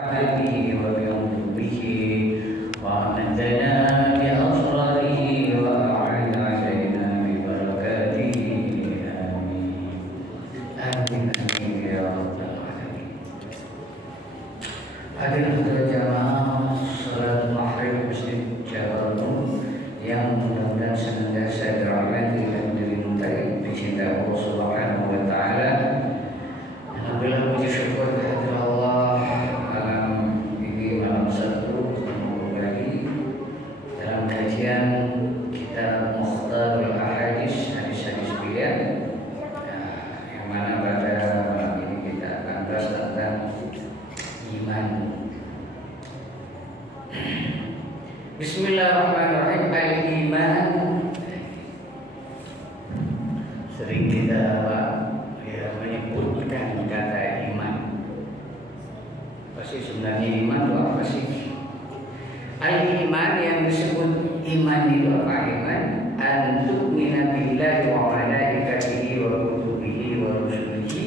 به وبعلومه وأمدنا بأسراره وأعد علينا ببركاته آمين آمين آمين يا رب العالمين. Hadirin berjamaah salat maghrib Masjid Jakarta yang mudah-mudahan senantiasa dirahmati dan diridhai dicintai Allah Subhanahu wa taala. Alhamdulillah puji syukur kehadirat Allah malam ini, malam Sabtu kembali dalam kajian kitab Mukhtarul Ahadits, hadis-hadis pilihan, yang mana pada malam ini kita akan bahas tentang iman. Bismillahirrahmanirrahim. Al-iman sering kita menyebutkan kata iman. Apa sih sebenarnya iman itu apa sih? Al-iman yang disebut iman itu apa? Iman an tu'mina billahi wa malaikatihi wa kutubihi wa rusulihi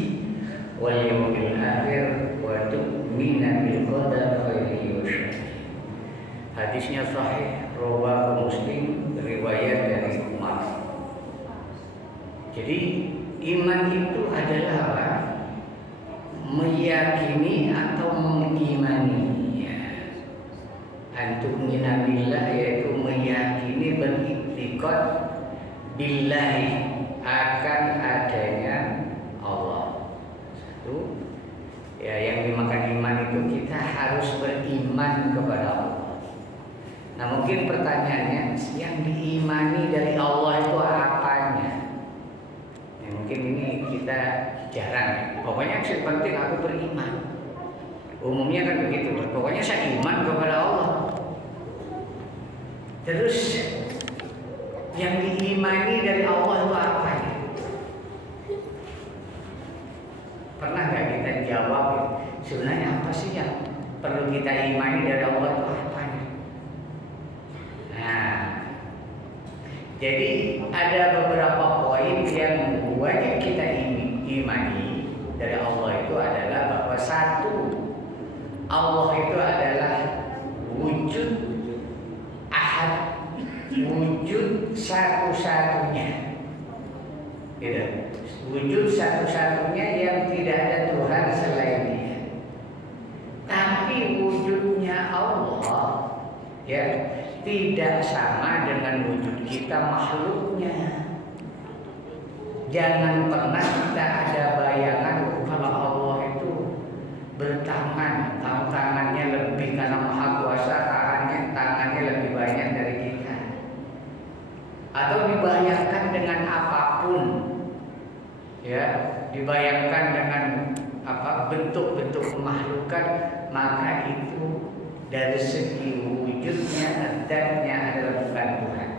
wal yawmil akhir wa tu'mina bil qadar khairihi wa syarrihi. Hadisnya sahih, rawahu Muslim, riwayat dari Umar. Jadi iman itu adalah apa? Meyakini atau mengimani, ya. Antum minabillah, yaitu meyakini, beriktikad billahi, akan adanya Allah. Satu, ya, yang dimakan iman itu kita harus beriman kepada Allah. Nah, mungkin pertanyaannya, yang diimani dari Allah itu apanya? Ya, mungkin ini kita jarang, ya. Pokoknya yang penting aku beriman. Umumnya kan begitu. Pokoknya saya iman kepada Allah. Terus yang diimani dari Allah itu apanya? Pernah nggak kita jawab, sebenarnya apa sih yang perlu kita imani dari Allah itu apanya? Nah, jadi ada beberapa poin yang wajib kita imani dari Allah itu adalah bahwa satu, Allah itu adalah wujud ahad, wujud satu-satunya, gitu. Wujud satu-satunya yang tidak ada Tuhan selain Dia. Tapi wujudnya Allah, ya, tidak sama dengan wujud kita makhluknya. Jangan pernah kita ada bayangan kalau Allah itu bertangan, tangannya lebih karena maha kuasa, tangannya lebih banyak dari kita. Atau dibayangkan dengan apapun, ya, dibayangkan dengan apa bentuk-bentuk kemakhlukan, maka itu dari segi wujudnya, adanya adalah bukan Tuhan.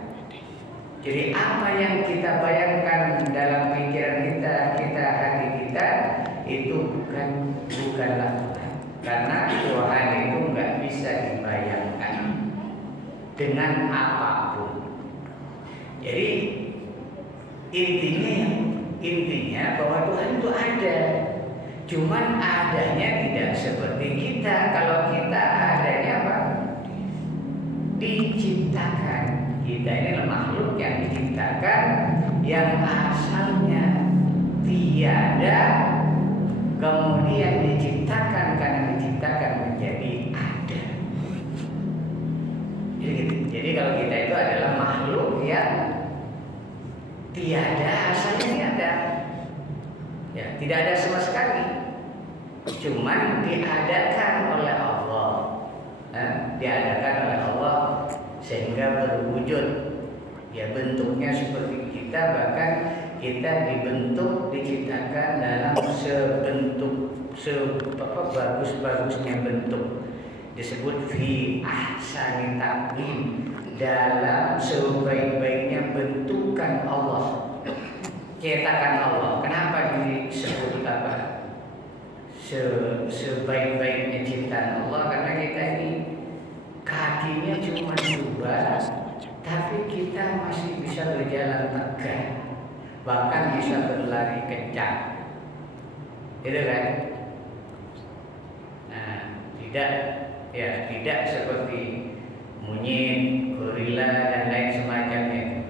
Jadi apa yang kita bayangkan dalam pikiran kita, hati kita, itu bukanlah Tuhan. Karena Tuhan itu nggak bisa dibayangkan dengan apapun. Jadi intinya bahwa Tuhan itu ada. Cuman adanya tidak seperti kita. Kalau kita adanya apa? Diciptakan. Kita ini makhluk yang diciptakan, yang asalnya tiada, kemudian diciptakan, karena diciptakan menjadi ada. Jadi kalau kita itu adalah makhluk yang tiada, asalnya tiada, ya, tidak ada sama sekali, cuman diadakan oleh Allah, diadakan oleh Allah sehingga berwujud, ya, bentuknya seperti kita, bahkan kita dibentuk, diciptakan dalam bagus-bagusnya bentuk, disebut fi ahsani taqwim, dalam sebaik-baiknya bentukan Allah, cetakan Allah. Kenapa disebut apa? Sebaik-baiknya ciptaan Allah, karena kita ini kakinya cuma 2, tapi kita masih bisa berjalan tegak, bahkan bisa berlari kencang, gitu kan? Nah, Tidak, ya tidak seperti monyet, gorila dan lain semacamnya.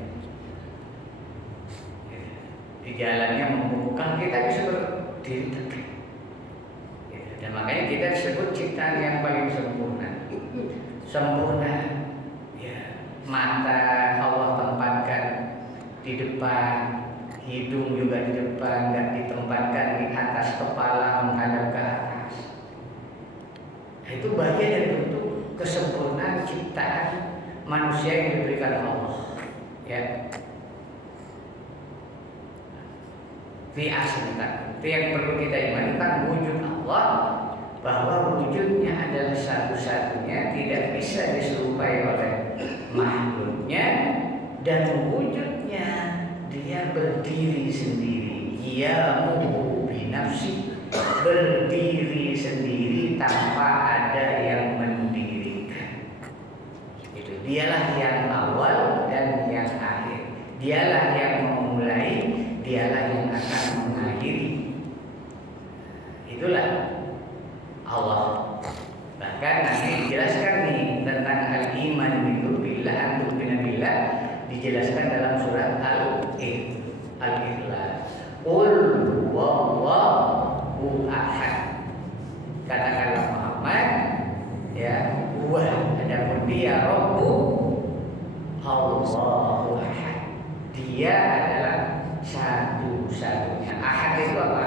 Di jalannya membuka, kita bisa berdiri tegak. Dan makanya kita disebut ciptaan yang paling sempurna. Sempurna, ya. Mata Allah tempatkan di depan, hidung juga di depan, dan ditempatkan di atas kepala menghadap ke atas. Itu bagian dari bentuk kesempurnaan ciptaan manusia yang diberikan Allah. Ya. Fi aslikan. Itu yang perlu kita imani tentang wujud Allah, bahwa wujudnya adalah satu-satunya, tidak bisa diserupai oleh makhluknya, dan wujudnya dia berdiri sendiri. Qiyamuhu binafsi, berdiri sendiri tanpa ada yang mendirikan. Itu dialah yang awal dan yang akhir. Dialah yang memulai, dialah yang akan mengakhiri. Itulah Allah. Bahkan nanti dijelaskan nih tentang al-iman itu billah, antum billah, dijelaskan dalam surat Al-Ikhlas. Qul huwallahu ahad. Katakanlah Muhammad, ya, huwa, adapun dia Rabbu Allahu ahad. Dia adalah satu-satunya. Ahad itu apa?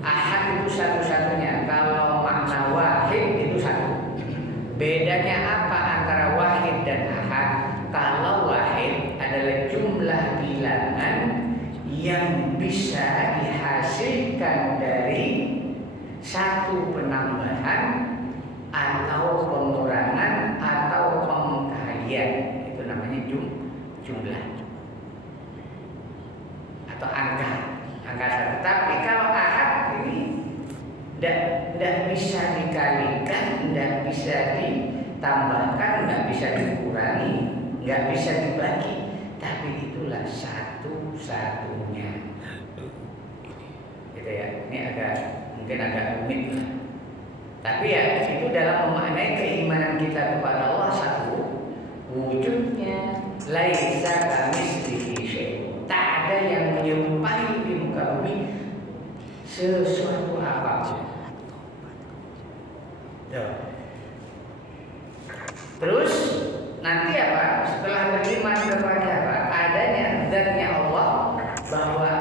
Ahad itu satu-satunya. Kalau makna wahid itu satu. Bedanya apa antara wahid dan ahad? Kalau wahid adalah jumlah bilangan yang bisa dihasilkan dari satu penambahan atau pengurangan atau pengkalian. Itu namanya jumlah atau angka satu. Tapi kalau ahad ini tidak bisa dikalikan, tidak bisa ditambahkan, tidak bisa dikurangi, nggak bisa dibagi, tapi itulah satu-satunya. Gitu ya. Ini mungkin agak rumit, tapi ya itu dalam memaknai keimanan kita kepada Allah satu, wujudnya laisa kamitslihi syai'un. Tak ada yang menyerupai di muka bumi sesuatu apapun. Terus nanti apa? Setelah beriman kepada apa? Adanya zatnya Allah, bahwa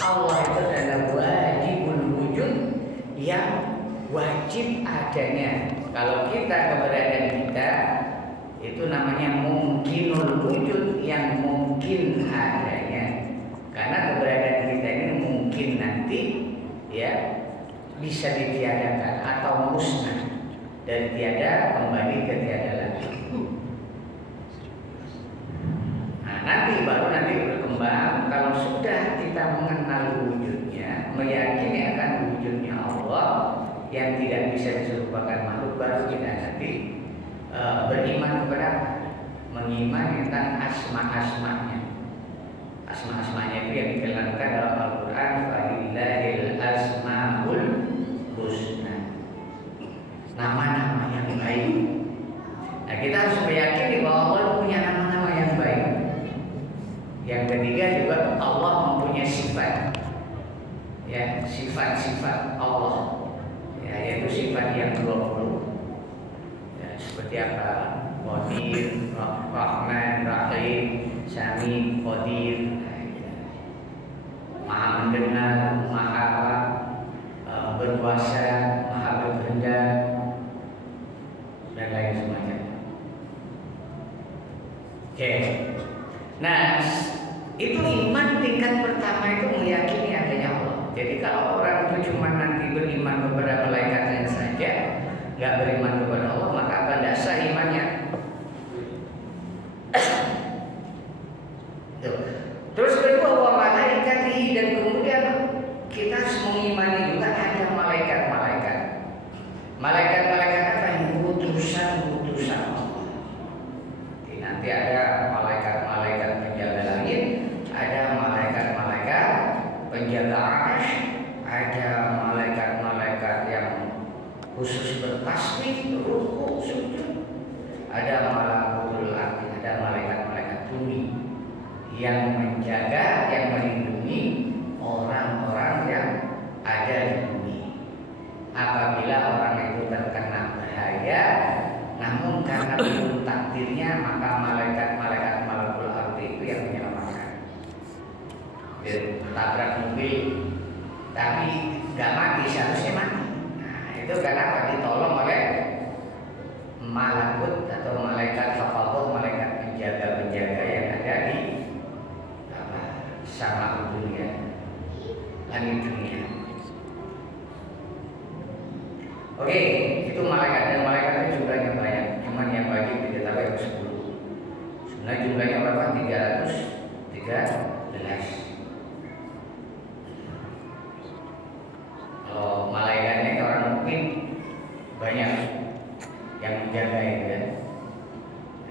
Allah itu adalah wajibul wujud, yang wajib adanya. Kalau kita, keberadaan kita itu namanya mungkinul wujud, yang mungkin adanya. Karena keberadaan kita ini mungkin nanti ya bisa ditiadakan atau musnah, dari tiada kembali ke tiada lagi. Nah, nanti berkembang kalau sudah kita mengenal wujudnya, meyakini akan wujudnya Allah yang tidak bisa diserupakan makhluk, baru kita nanti beriman kepada, mengimani tentang asma-asmanya. Asma-asmanya itu yang dikelarkan dalam Al-Quran, Walillahil asmaul husna, nama-nama yang baik. Nah, kita harus meyakini bahwa Allah punya nama-nama yang baik. Yang ketiga juga Allah mempunyai sifat, ya, sifat-sifat Allah, ya, yaitu sifat yang 20. Ya, seperti apa? Qadir, Rahman, Rahim, Sami, Qadir, Maha mendengar, Maha berkuasa, Maha berkehendak, dan lain semacamnya. Oke. Nah, itu iman tingkat pertama itu meyakini adanya Allah. Jadi kalau orang itu cuma nanti beriman kepada malaikatnya saja, nggak beriman kepada Allah, maka akan dasar imannya. Terus kedua, wa malaikatihi, dan kemudian kita harus mengimani juga ada malaikat-malaikat. Malaikat-malaikat apa? Utusan-utusan Allah. Jadi nanti ada malaikat-malaikat penjaga langit, ada malaikat-malaikat penjaga arsy, ada malaikat-malaikat yang khusus bertas tasbih, rukuk, sujud. Ada malakutul ardi, ada malaikat-malaikat bumi yang menjaga, yang melindungi orang-orang yang ada di bumi. Apabila orang itu terkena bahaya, namun karena belum takdirnya, maka malaikat-malaikat malakul ardi itu yang menyelamatkan. Tabrak mobil, tapi nggak mati, seharusnya mati. Nah, itu karena ditolong oleh malakut atau malaikat hafadhah, malaikat penjaga-penjaga yang ada di sama dunia, langit dunia. Oke, itu malaikat, dan malaikat itu jumlahnya banyak. Cuman yang wajib diketahui itu 10. Sebenarnya jumlahnya berapa? 313. Kalau malaikatnya itu orang mukmin banyak yang menjaga itu kan.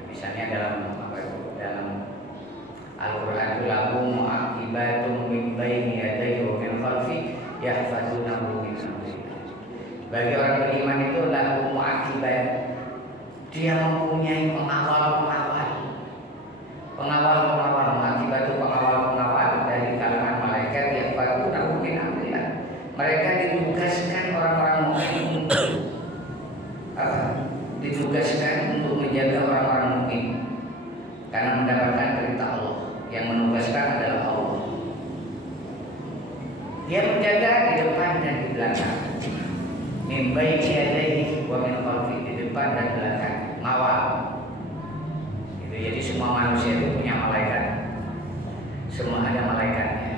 Misalnya dalam apa itu? Dalam Al-Qur'an itu lahum mu'aqibatun min baini yadayhi wa min khalfi yahfazunahu min amrillah. Bagi orang beriman itu lahum mu'aqibat, dia mempunyai pengawal-pengawal. Pengawal-pengawal, mu'aqibat itu pengawal-pengawal dari kalangan malaikat yahfazunahu min amrillah. Mereka ditugaskan orang-orang mukmin untuk ditugaskan untuk menjaga orang-orang mukmin karena mendapatkan perintah Allah. Yang menugaskan adalah Allah. Dia menjaga di depan dan di belakang. Min baini yadayhi wa min khalfi, di depan dan belakang, ngawal. Itu jadi semua manusia itu punya malaikat. Semua ada malaikatnya.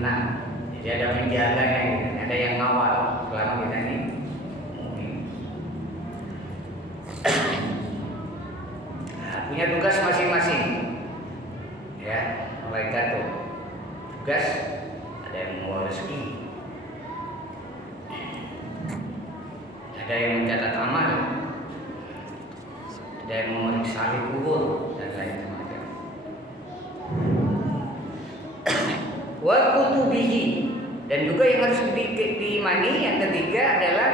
Nah, jadi ada penjaganya, gitu. Ada yang ngawal selama kita ini mukmin. Nah, punya tugas masing-masing. Ya, malaikat tuh tugas, ada yang membawa rezeki, ada yang mencatat amal, ada yang memeriksa ahli kubur dan lain sebagainya. Wa kutubihi, dan juga yang harus diimani yang ketiga adalah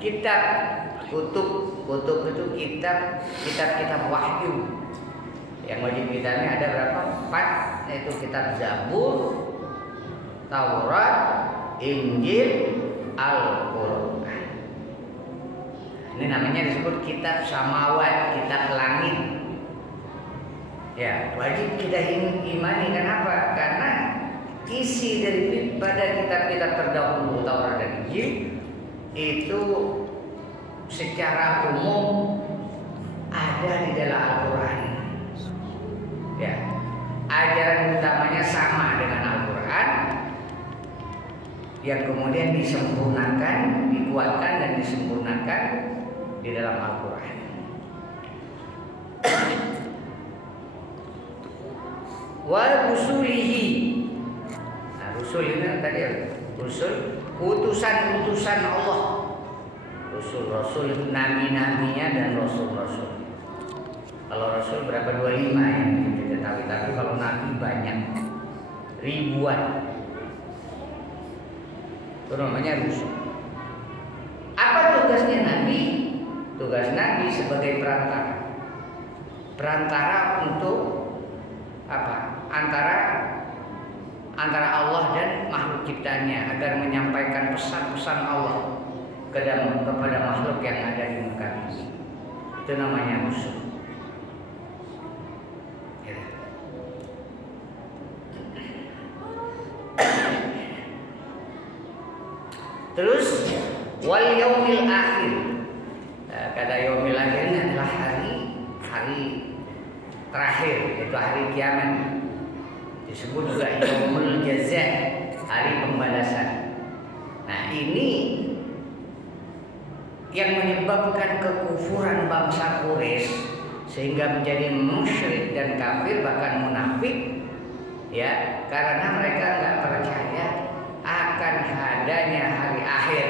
kitab. Kutub itu kitab wahyu. Yang wajib kitanya ada berapa? 4, yaitu kitab Zabur, Taurat, Injil, Al-Qur'an. Ini namanya disebut kitab samawat, kitab langit. Ya, wajib kita imani. Kenapa? Karena isi daripada kitab-kitab terdahulu Taurat dan Injil itu secara umum ada di dalam Al-Qur'an. Ya, ajaran utamanya sama dengan Al-Qur'an, yang kemudian disempurnakan, dikuatkan dan disempurnakan di dalam Al-Qur'an. Wa rusulihi. Nah, rusul ini tadi rusul, utusan-utusan Allah. Rasul nabi-nabinya dan rasul-rasul. Kalau rasul berapa? 25 yang kita ketahui, tapi kalau nabi banyak, ribuan. Itu namanya rusul. Apa tugasnya nabi? Tugas nabi sebagai perantara. Perantara untuk apa? Antara Allah dan makhluk ciptaannya, agar menyampaikan pesan-pesan Allah kepada makhluk yang ada di muka bumi. Itu namanya rusul. Terus wal yaumil akhir. Kata yaumil akhir ini adalah hari terakhir, yaitu hari kiamat. Disebut juga yaumul jaza, hari pembalasan. Nah, ini yang menyebabkan kekufuran bangsa Quraisy sehingga menjadi musyrik dan kafir, bahkan munafik, ya, karena mereka nggak percaya akan adanya hari akhir.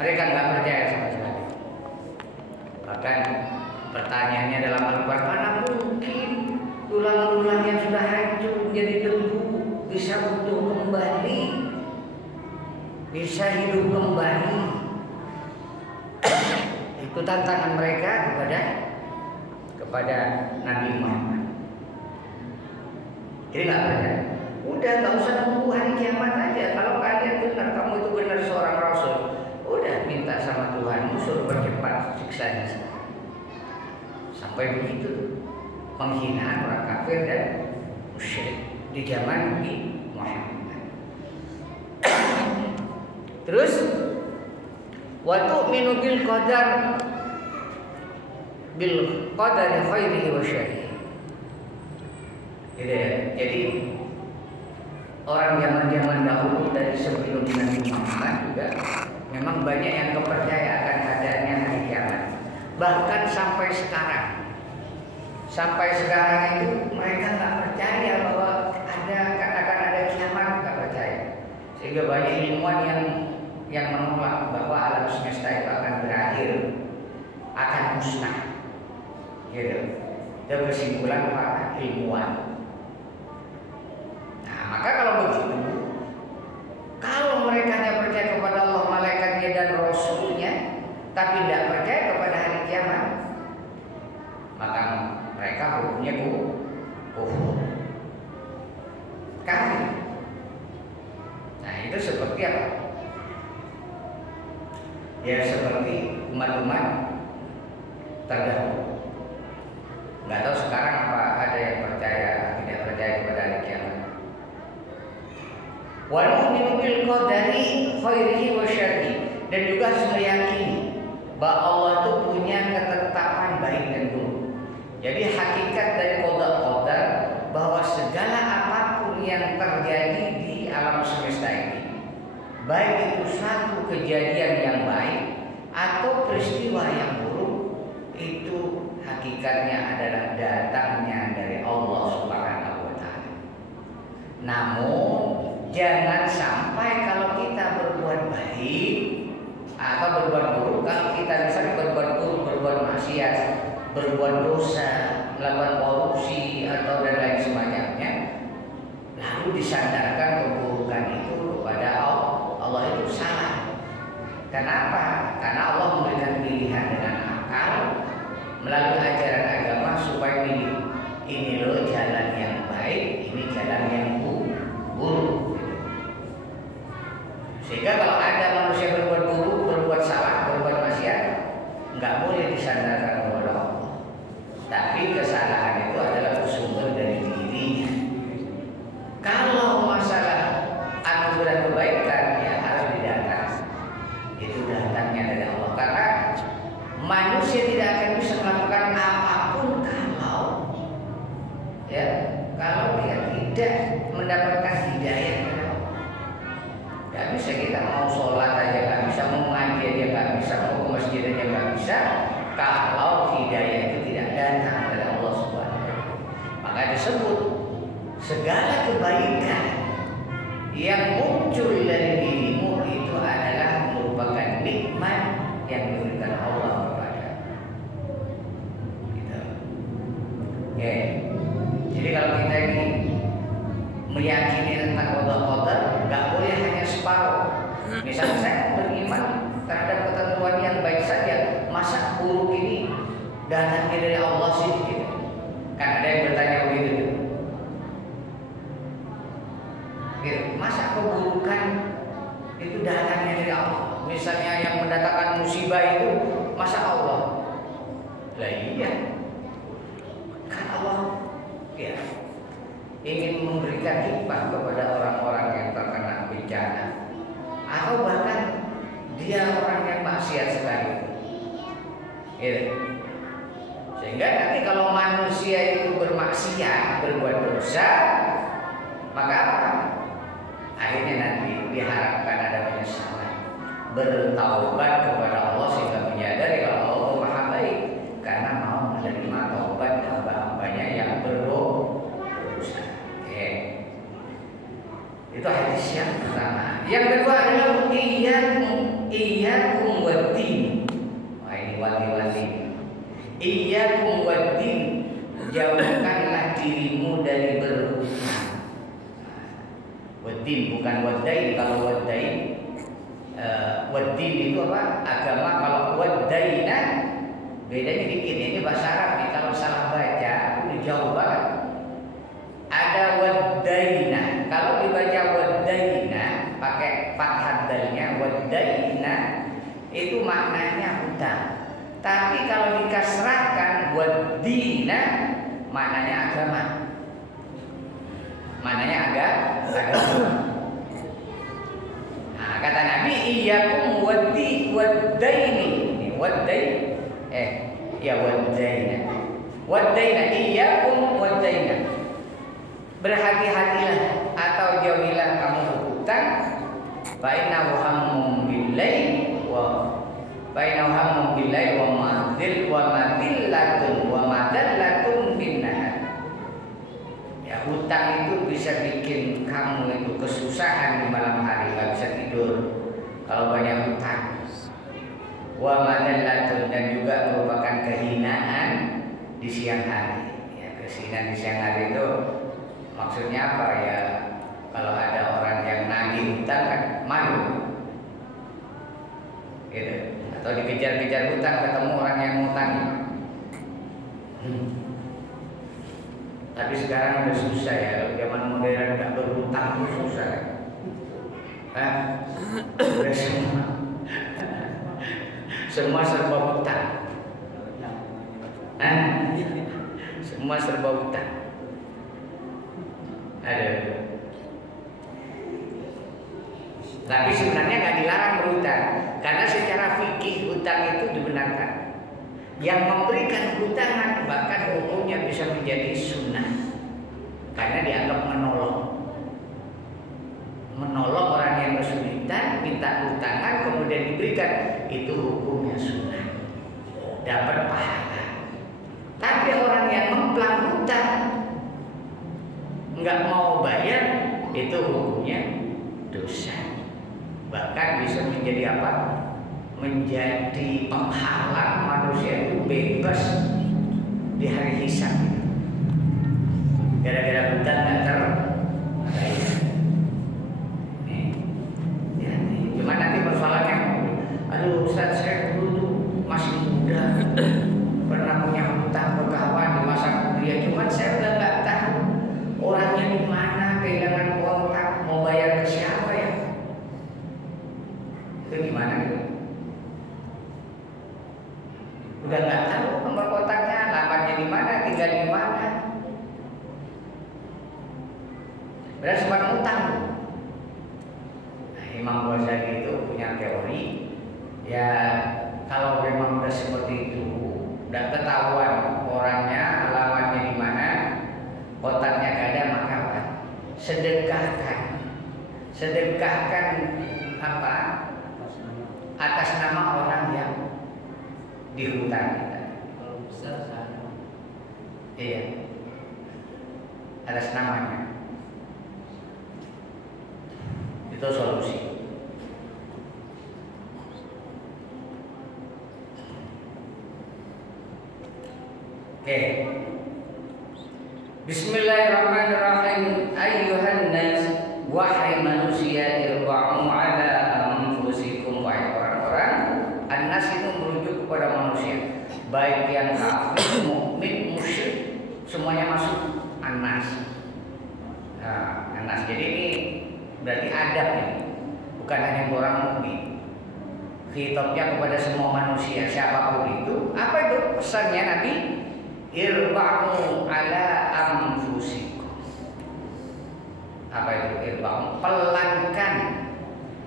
Mereka nggak percaya sama sekali. Bahkan pertanyaannya dalam Al-Qur'an, mana mungkin tulang-tulang yang sudah hancur menjadi debu bisa utuh kembali, bisa hidup kembali? Itu tantangan mereka kepada Nabi Muhammad. Jadi nggak percaya. Udah nggak usah nunggu hari kiamat aja. Kalau kalian benar, kamu itu benar seorang rasul, udah minta sama Tuhan suruh percepat siksanya. Sampai begitu penghinaan orang kafir dan musyrik di zaman Nabi Muhammad. Terus wa tu'minu bil qadari khairihi wa syarrihi. Jadi orang zaman dahulu dari sebelum Nabi Muhammad juga memang banyak yang percaya akan adanya hari kiamat. Bahkan sampai sekarang itu mereka nggak percaya bahwa akan ada kiamat, nggak percaya. Sehingga banyak ilmuwan yang menolak bahwa alam semesta itu akan berakhir, akan musnah. Gitu. Itu kesimpulan para ilmuwan. Nah, maka kalau begitu, kalau mereka hanya percaya kepada Allah, malaikatnya dan Rasulnya, tapi tidak percaya kepada hari kiamat, maka mereka hukumnya kufur, kafir. Nah, itu seperti apa? Ya seperti umat-umat terdahulu. Nggak tahu sekarang apa ada yang percaya tidak percaya kepada hari kiamat. Wa nu'minu bil qadari khairihi wa syarrihi, dan juga harus meyakini bahwa Allah itu punya ketetapan baik dan buruk. Jadi hakikat dari qada bahwa segala apapun yang terjadi di alam semesta ini, baik itu satu kejadian yang baik atau peristiwa yang buruk, itu hakikatnya adalah datangnya dari Allah Subhanahu wa taala. Namun jangan sampai kalau kita berbuat baik atau berbuat buruk, kalau kita misalnya berbuat buruk, berbuat maksiat, berbuat dosa, melakukan korupsi atau dan lain semacamnya, lalu disandarkan keburukan itu kepada Allah, itu salah. Kenapa? Karena Allah memberikan pilihan dengan akal melalui ajaran agama supaya pilih, ini loh jalan yang baik, ini jalan yang buruk. Sehingga kalau ada manusia berbuat buruk, berbuat salah, berbuat maksiat, nggak boleh disandarkan kepada Allah. Tapi kesalahan itu adalah bersumber dari dirinya. Kalau masalah anugerah kebaikan, ya harus didatang. Itu datangnya dari Allah. Karena manusia tidak akan bisa melakukan apapun kalau dia tidak mendapatkan hidayah dari Allah. Gak bisa kita mau sholat aja gak bisa, mau ngaji aja gak bisa, mau ke masjid aja gak bisa kalau hidayah itu tidak datang dari Allah Subhanahu wa taala. Maka disebut segala kebaikan yang muncul dari dirimu itu adalah merupakan nikmat yang diberikan Allah kepada kita. Ya. Jadi kalau kita ini meyakini tentang qada, nggak boleh hanya separuh. Misalnya saya beriman terhadap ketentuan yang baik saja, masa buruk ini datangnya dari Allah sih? Gitu. Kan ada yang bertanya begitu. Gitu. Masa keburukan itu datangnya dari Allah? Misalnya yang mendatangkan musibah itu masa Allah? Lah iya, kan Allah ya ingin memberikan hikmah kepada orang-orang yang terkena bencana, atau bahkan dia orang yang maksiat sekali. Gitu. Sehingga nanti kalau manusia itu bermaksiat, berbuat dosa, maka apa? Akhirnya nanti diharapkan ada penyesalan, bertaubat kepada Allah sehingga menyadari kalau Allah Maha Baik karena mau menerima taubat hamba-hambanya yang berdosa. Itu hadis yang pertama. Yang kedua adalah iyyakum waddin. Wah, ini wali-wali. Iyyakum waddin, jauhkanlah dirimu dari berhutang. Waddin bukan waddain. Kalau waddain Waddin itu apa? Agama. Kalau waddaina bedanya dikit. Ini bahasa Arab nih. Kalau salah baca udah jauh banget. Ada waddaina. Kalau dibaca waddaina pakai fathah dalnya, waddaina itu maknanya hutang. Tapi kalau dikasrahkan waddina maknanya agama. Maknanya agama. Nah, kata Nabi, iyyakum waddaini. Ini waddain. Waddaina. Waddaina, iyyakum waddaina. Berhati-hatilah atau jauhilah kamu hutang. Fa innahu hammun billahi wa madillatun bin nahar. Ya, hutang itu bisa bikin kamu itu kesusahan di malam hari, nggak bisa tidur kalau banyak hutang. Wa madallatun, dan juga merupakan kehinaan di siang hari. Ya, kehinaan di siang hari itu maksudnya apa ya? Kalau ada orang yang nagih hutang kan malu, gitu. Atau dikejar-kejar hutang, ketemu orang yang ngutangi. Tapi sekarang udah susah ya, kalau zaman modern nggak berhutang itu susah. Udah semua serba hutang. Semua serba hutang. Ada. Tapi sebenarnya nggak dilarang berhutang, karena secara fikih hutang itu dibenarkan. Yang memberikan hutangan bahkan hukumnya bisa menjadi sunnah, karena dianggap menolong orang yang kesulitan, minta hutangan kemudian diberikan, itu hukumnya sunnah, dapat pahala. Tapi orang yang memplang hutang, nggak mau bayar, itu hukumnya dosa. Bahkan bisa menjadi apa? Menjadi penghalang manusia itu bebas di hari hisab. Gara-gara hutang nggak terbayar. Cuma nanti persoalannya, aduh Ustaz, saya dulu tuh masih muda, pernah punya hutang ke kawan di masa kuliah, cuman saya udah nggak tahu orangnya di mana, kehilangan kontak, mau bayar ke siapa ya? Itu gimana gitu? Udah nggak tahu nomor kontaknya, alamatnya di mana, tinggal di mana. Berarti sempat utang. Nah, Imam Ghazali itu punya teori, ya kalau memang udah seperti itu, udah ketahuan orangnya, alamatnya di mana, kontaknya gak ada, maka apa? Sedekahkan apa? Atas nama orang yang dihutang kita. Kalau besar sana. Iya. Atas namanya. Itu solusi. Oke. Bismillahirrahmanirrahim. Ayyuhan nas, wahai manusia, irba'u ala anfusikum, wahai orang-orang. An-nas itu merujuk kepada manusia, baik yang kafir, mukmin, musyrik, semuanya masuk an-nas. Nah, an-nas. Jadi ini berarti adab ini, bukan hanya orang mukmin. Khitabnya kepada semua manusia, siapapun itu. Apa itu pesannya Nabi? Irba'u ala anfusikum. Apa itu irba'u? Pelankan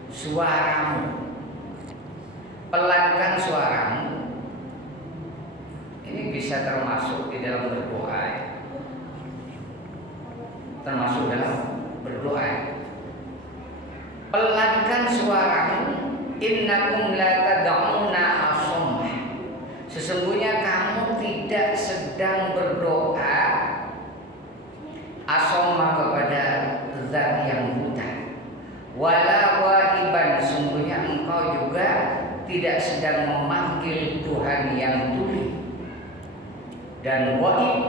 suaramu. Pelankan suaramu. Ini bisa termasuk di dalam berdoa. Termasuk dalam berdoa. Pelankan suaramu. Innakum la tad'una asam. Sesungguhnya kamu tidak sedang berdoa asoma kepada zat yang buta. Wala waiban, sungguhnya engkau juga tidak sedang memanggil Tuhan yang tuli. Dan waib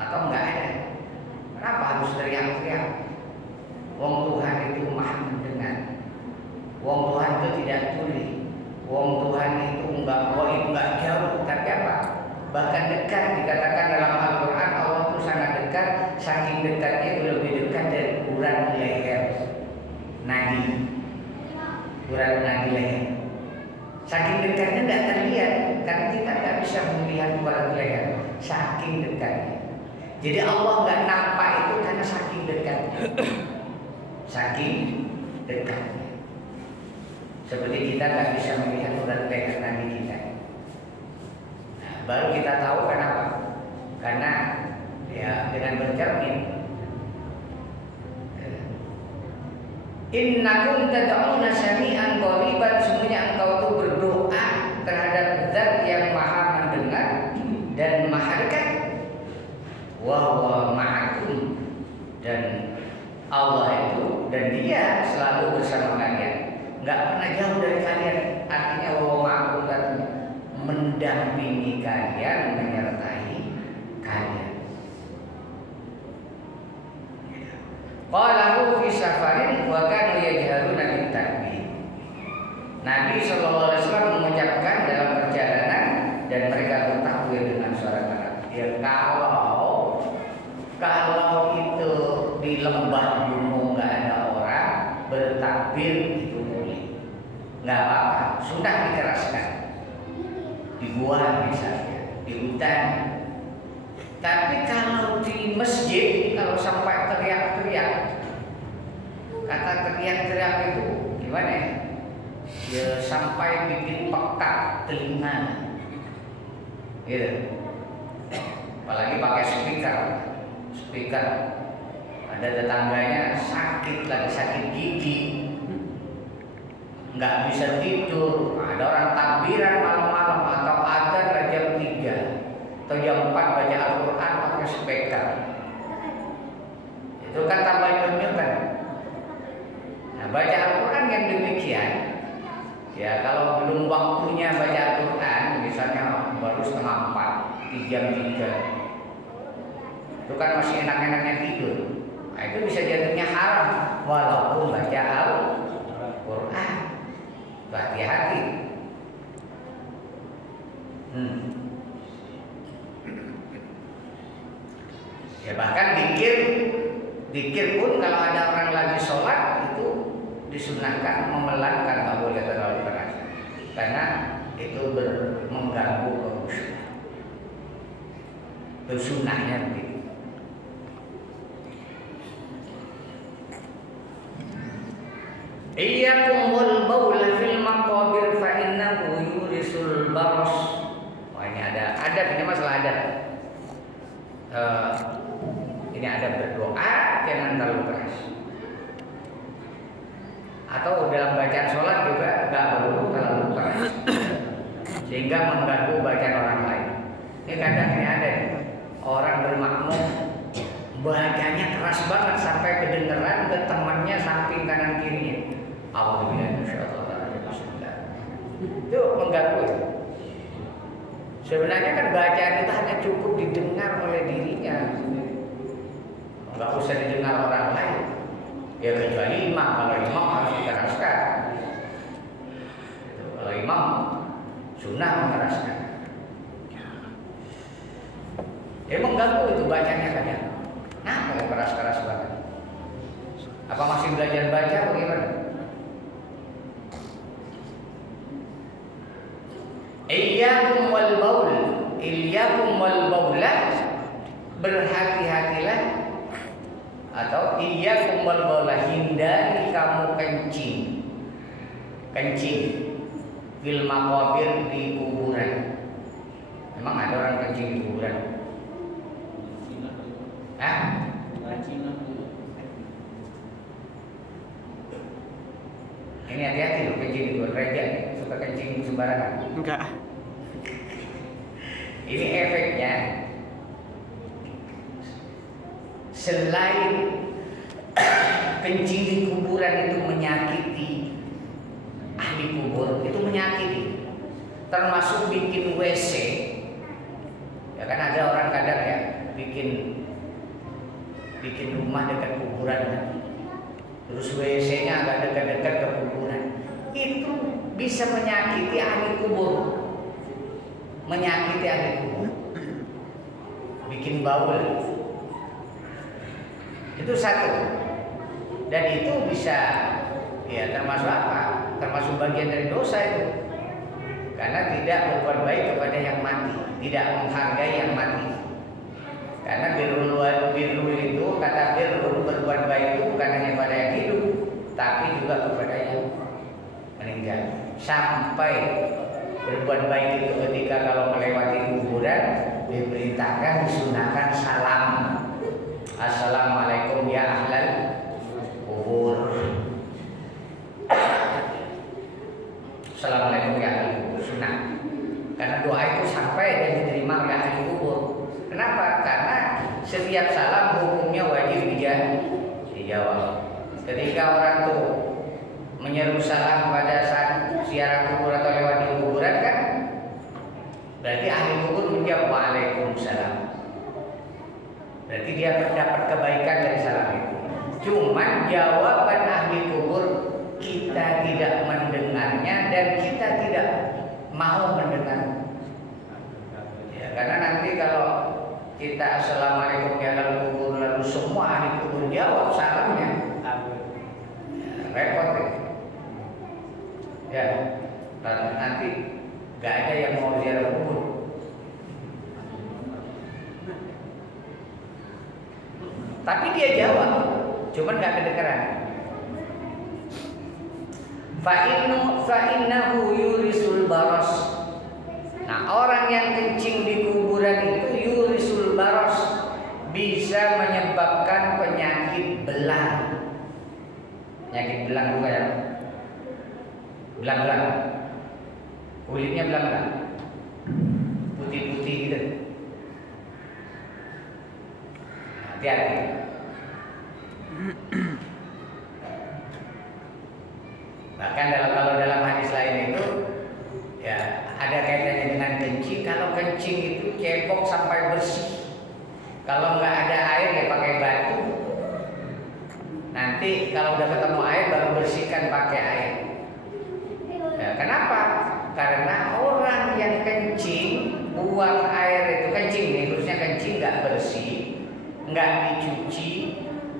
atau enggak ada. Kenapa harus teriak-teriak? Wong Tuhan itu Maha mendengar. Wong Tuhan itu tidak tuli. Wong Tuhan itu enggak goib, enggak jauh, tapi apa? Bahkan dekat. Dikatakan dalam Al-Quran Allah itu sangat dekat. Saking dekatnya itu lebih dekat dari ukuran leher nadi, ukuran nadi leher. Saking dekatnya tidak terlihat, karena kita nggak bisa melihat ukuran leher. Saking dekatnya. Jadi Allah nggak nampak itu karena saking dekatnya. Saking dekatnya. Seperti kita nggak bisa melihat ukuran leher nadi kita. Nah, baru kita tahu kenapa? Karena ya dengan bercermin. Innakum tad'una sami'an qariban, semuanya engkau itu berdoa terhadap Zat yang Maha mendengar dan Maha dekat. Wa huwa ma'akum, dan Allah itu dan Dia selalu bersama kalian. Enggak pernah jauh dari kalian. Artinya wa huwa ma'akum, artinya mendampingi kalian, menyertai kalian. Qalahu fi safarin wa kanu yajharuna bit-takbir. Nabi sallallahu alaihi wasallam mengucapkan dalam perjalanan dan mereka bertakbir dengan suara keras. Ya kalau itu di lembah gunung nggak ada orang bertakbir itu boleh, nggak apa-apa, sudah dikeraskan. Di gua misalnya, di hutan. Tapi kalau di masjid, kalau sampai teriak-teriak, kata teriak-teriak itu gimana ya? Ya sampai bikin pekat telinga, gitu. Apalagi pakai speaker. Ada tetangganya sakit lagi, sakit gigi, nggak bisa tidur. Ada orang takbiran malam-malam atau adzan jam 3 atau jam 4 baca Al-Quran pakai speaker. Itu kan tambah nyut kan. Nah, baca Al-Quran yang demikian, ya kalau belum waktunya baca Al-Quran, misalnya baru setengah 4 di jam 3, itu kan masih enak-enaknya tidur. Nah, itu bisa jadinya haram walaupun baca Al-Quran. Hati-hati. Ya bahkan dikir pun kalau ada orang lagi sholat itu disunahkan memelankan, nggak boleh terlalu keras karena itu mengganggu kekhusyukan. Itu sunnahnya begitu. Iyyakum wal baula fil maqabir fa innahu yurisul baros. Wah, ini ada ini masalah adab. Ini ada berdoa jangan terlalu keras. Atau dalam bacaan sholat juga nggak perlu terlalu keras sehingga mengganggu bacaan orang lain. Ini kadang ini ada orang bermakmum bacanya keras banget sampai kedengeran ke temannya samping kanan kirinya. Itu mengganggu. Sebenarnya kan bacaan itu hanya cukup didengar oleh dirinya, nggak usah didengar orang lain. Ya kecuali imam, kalau imam harus dikeraskan. Kalau imam sunnah mengeraskan. Ya mengganggu itu bacanya kadang. Nah, kalau keras-keras banget. Apa masih belajar baca atau gimana? Iyyakum wal baul, iyyakum wal baula, berhati-hatilah, atau iyyakum wal baula, hindari kamu kencing fil maqabir, di kuburan. Memang ada orang kencing di kuburan? Hah? Ini hati-hati loh kencing di kuburan. Reja suka kencing sembarangan? Enggak. Ini efeknya, selain kencing di kuburan itu menyakiti ahli kubur, itu menyakiti, termasuk bikin WC. Ya kan ada orang kadang ya bikin rumah dekat kuburan, terus WC-nya agak dekat-dekat ke kuburan. itu bisa menyakiti ahli kubur, bikin baul. Itu satu. Dan itu bisa ya termasuk apa? Termasuk bagian dari dosa itu. Karena tidak berbuat baik kepada yang mati, tidak menghargai yang mati. Karena birrul itu, kata birrul, berbuat baik itu bukan hanya pada yang hidup, tapi juga kepada yang meninggal. Sampai berbuat baik itu ketika kalau melewati kuburan diperintahkan, disunahkan salam. Assalamualaikum ya ahlal kubur. Assalamualaikum ya ahlal kubur, sunnah. Karena doa itu sampai dan diterima oleh ahli kubur. Kenapa? Karena setiap salam hukumnya wajib dijawab. Ketika orang tuh menyeru salam pada saat ziarah kubur atau lewat di kuburan kan, berarti ahli kubur menjawab waalaikumsalam. Berarti dia mendapat kebaikan dari salam itu. Cuman jawaban ahli kubur kita tidak mendengarnya dan kita tidak mau mendengar. Ya, karena nanti kalau kita assalamualaikum ya ahlal kubur lalu semua ahli kubur jawab salamnya, ya, repot ya. Nanti gak ada yang mau ziarah kubur. Tapi dia jawab, cuman gak kedengeran. Fa'innahu yurisul baros. Nah, orang yang kencing di kuburan itu yurisul baros, bisa menyebabkan penyakit belang. Penyakit belang juga ya. Belang-belang. Kulitnya belang-belang. Putih-putih gitu. Hati-hati. Bahkan kalau dalam hadis lain itu ya ada kaitannya dengan kencing. Kalau kencing itu cebok sampai bersih. Kalau nggak ada air ya pakai batu. Nanti kalau udah ketemu air baru bersihkan pakai air. Ya, kenapa? Karena orang yang kencing buang air itu kencing nih, khususnya kencing nggak bersih, nggak dicuci,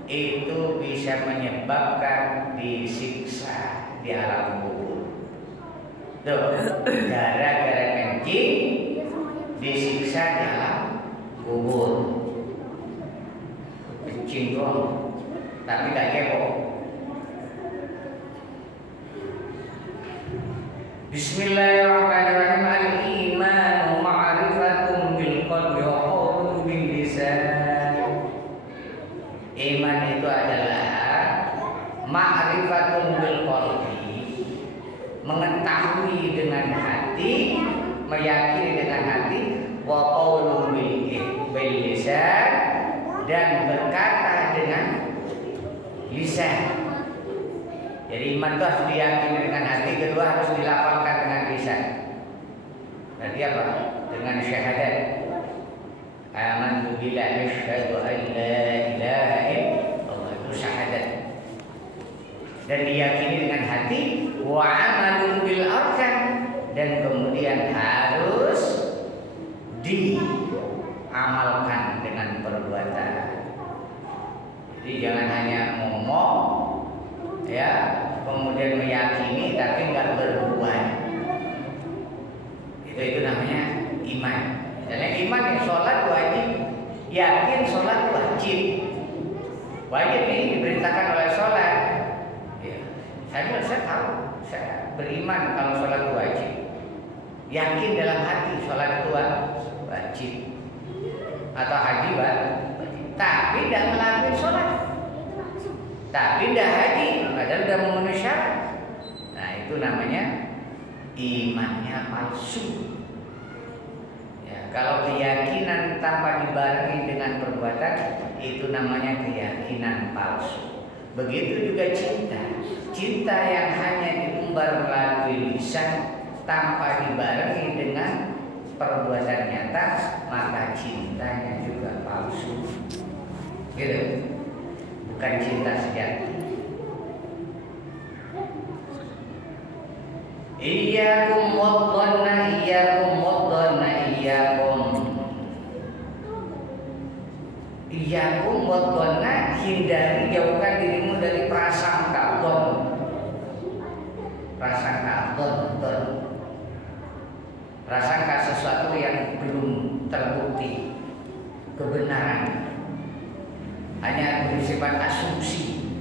itu bisa menyebabkan disiksa di alam kubur. Tuh, gara-gara kencing disiksa di alam kubur. Kencing doang, tapi gak kepo. Bismillahirrahmanirrahim. Al-imanu ma'rifatun bil qalbi wa qawlun bil lisan. Iman itu adalah ma'rifatun bil qalbi, mengetahui dengan hati, meyakini dengan hati, wa qawlun bil lisan, dan berkata dengan lisan. Jadi iman itu harus diyakini dengan hati, kedua harus dilafalkan dengan lisan. Berarti apa? Dengan syahadat. Amantu billahi asyhadu an la ilaha illallah, itu syahadat. Dan diyakini dengan hati, wa amalun bil arkan, dan kemudian harus diamalkan dengan perbuatan. Jadi jangan hanya ngomong ya, kemudian meyakini tapi nggak berbuat. Itu namanya iman. Misalnya iman yang sholat wajib, yakin sholat wajib. Wajib ini diperintahkan oleh sholat. Ya, saya tahu, saya beriman kalau sholat wajib. Yakin dalam hati sholat itu wajib. Atau haji wajib. Tapi tidak melakukan sholat. Tapi tidak haji, padahal sudah memenuhi syarat. Nah, itu namanya imannya palsu. Ya, kalau keyakinan tanpa dibarengi dengan perbuatan, itu namanya keyakinan palsu. Begitu juga cinta. Cinta yang hanya diumbar melalui lisan tanpa dibarengi dengan perbuatan nyata, maka cintanya juga palsu. Gitu. Bukan cinta sejati. Iyakum wadonna, hindari, jauhkan dirimu dari prasangka don. Prasangka don. Prasangka sesuatu yang belum terbukti kebenaran, hanya bersifat asumsi,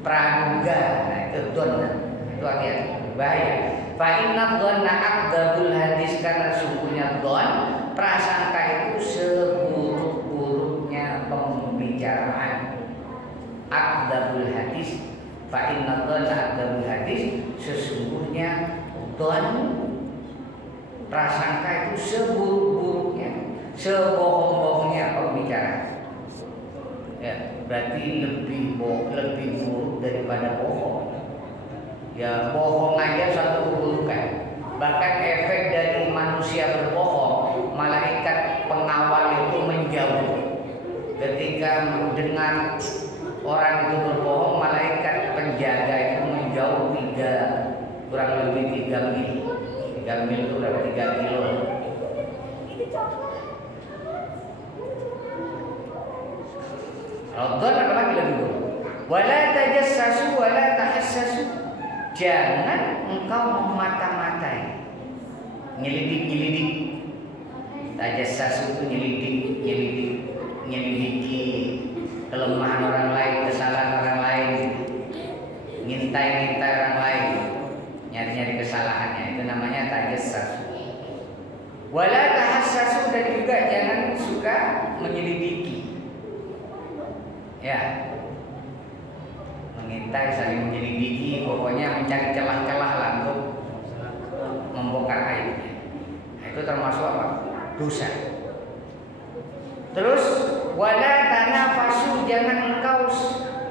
praduga. Nah, itu don, itu hati-hati, bahaya. Fa inna dhanna aqdabul hadis, karena sungguhnya don, prasangka itu seburuk-buruknya pembicaraan. Aqdabul hadis, fa inna dhanna aqdabul hadis, sesungguhnya don, prasangka itu seburuk-buruknya, sebohong-bohongnya pembicaraan. Ya, berarti lebih buruk daripada bohong. Ya, bohong aja satu keburukan. Bahkan efek dari manusia berbohong, malaikat pengawal itu menjauh. Ketika mendengar orang itu berbohong, malaikat penjaga itu menjauh kurang lebih 3 mil. 3 mil itu berapa? 3 kilo. Ramadan apalagi lebih buruk. Wala tajassasu wala tahassasu. Jangan engkau memata-matai, nyelidik. Tajassasu itu nyelidiki kelemahan orang lain, kesalahan orang lain, ngintai orang lain, nyari kesalahannya, itu namanya tajassasu. Wala tahassasu, dan juga jangan suka menyelidiki. Ya, mengintai, saling menyelidiki, pokoknya mencari celah-celah lah untuk membongkar aibnya. Nah, itu termasuk apa? Dosa. Terus wala tanafasu, jangan engkau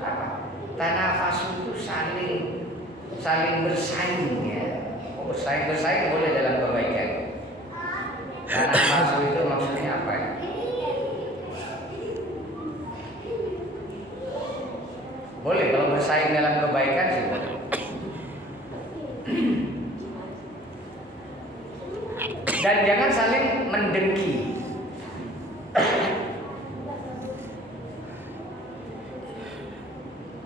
apa? Tanafasu itu saling bersaing ya. Bersaing boleh dalam kebaikan. Tanafasu itu maksudnya apa ya? Boleh kalau bersaing dalam kebaikan sih boleh. Dan jangan saling mendengki.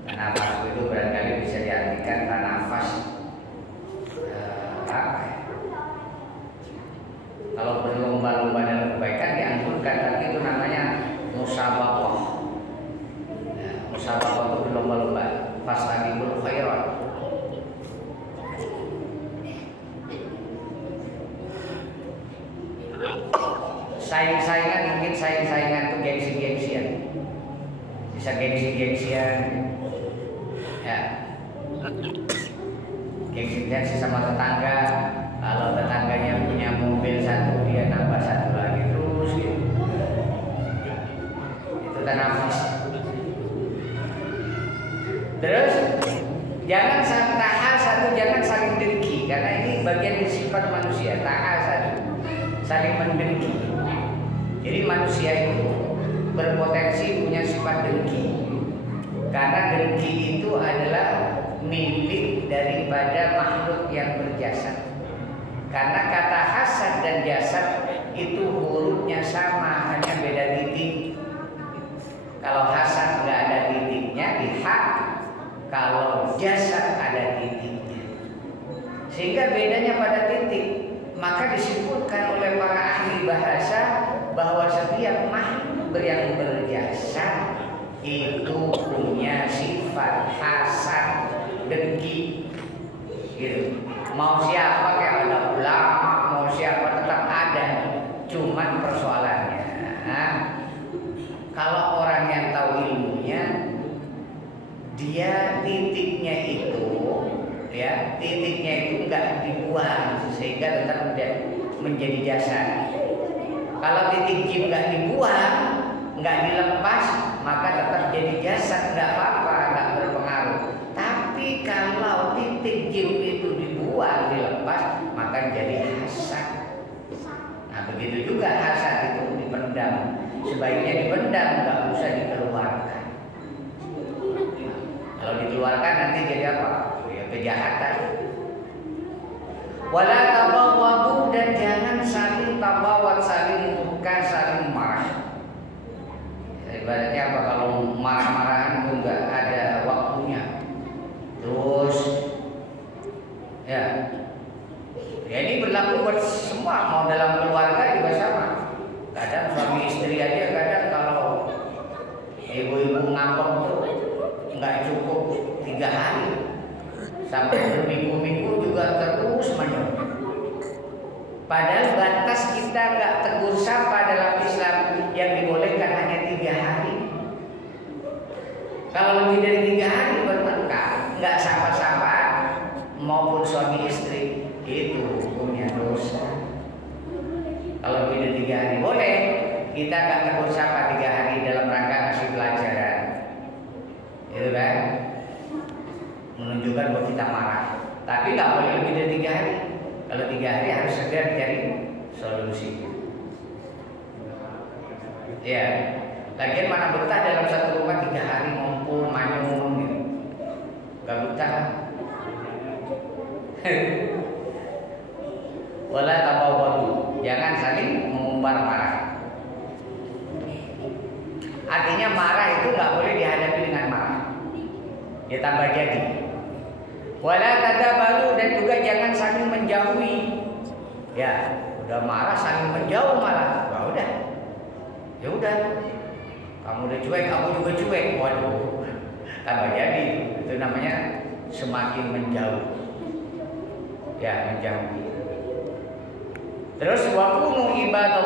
Nafas itu barangkali bisa diartikan nafas apa ya? Kalau berlomba-lomba dalam kebaikan dianjurkan, tapi itu namanya musabaqah. Musabaqah itu berlomba-lomba, fastabiqul khairat. Saing-saingan, mungkin saing-saingan itu gengsi-gengsian. Bisa gengsi-gengsian. Ya. Gengsi-gengsian sama tetangga. Kalau tetangganya punya mobil satu, dia nambah satu lagi terus gitu. Itu tanafus. Terus jangan jangan saling dengki, karena ini bagian dari sifat manusia. Saling mendengki. Jadi manusia itu berpotensi punya sifat dengki, karena dengki itu adalah milik daripada makhluk yang berjasad. Karena kata hasad dan jasad itu hurufnya sama, hanya beda titik. Kalau hasad nggak ada titiknya di hak, kalau jasad ada titiknya. Sehingga bedanya pada titik. Maka disebutkan oleh para ahli bahasa bahwa setiap makhluk yang berjasad itu punya sifat hasad, dengki, gitu. Mau siapa, kayak ada ulama, mau siapa tetap ada. Cuman persoalannya, kalau orang yang tahu ilmunya, dia titiknya itu enggak dibuang sehingga tetap menjadi jasad. Kalau titik jim enggak dibuang, enggak dilepas, maka tetap jadi jasad, enggak apa-apa, enggak berpengaruh. Tapi kalau titik jim itu dibuang, dilepas, maka jadi hasad. Nah, begitu juga hasad itu dipendam. Sebaiknya dipendam, enggak usah dikeluarkan. Kalau dikeluarkan nanti jadi apa? Ya, kejahatan. Wala tabawwadu, dan jangan saling tabawat, saling murka, saling marah. Ibaratnya apa, kalau marah-marahan itu nggak ada waktunya. Terus ya ini berlaku buat semua, mau dalam keluarga juga sama. Kadang suami istri aja kadang kalau ibu-ibu ngambek tuh nggak cukup 3 hari, sampai berminggu-minggu juga terus menerus. Padahal batas kita nggak tegur sapa dalam Islam yang dibolehkan hanya 3 hari. Kalau lebih dari 3 hari bertengkar, nggak sapa-sapa maupun suami istri, itu hukumnya dosa. Kalau lebih dari 3 hari boleh, kita nggak tegur sapa 3 hari dalam rangka kasih pelajaran, itu kan? Menunjukkan bahwa kita marah. Tapi nggak boleh lebih dari 3 hari. Kalau 3 hari harus segera cari solusi. Ya, lagian mana betah dalam satu rumah 3 hari ngumpul manyun gitu. Gak betah. Wala tabawwadu, jangan saling mengumbar marah. Artinya marah itu nggak boleh dihadapi dengan marah. Ya tambah jadi. Wala tadabaru, dan juga jangan saling menjauhi. Ya, udah marah saling menjauh malah. Wah udah. Ya udah. Kamu udah cuek, aku juga cuek. Waduh. Tambah jadi. Itu namanya semakin menjauh. Ya, menjauhi. Terus wa kunu ibadallah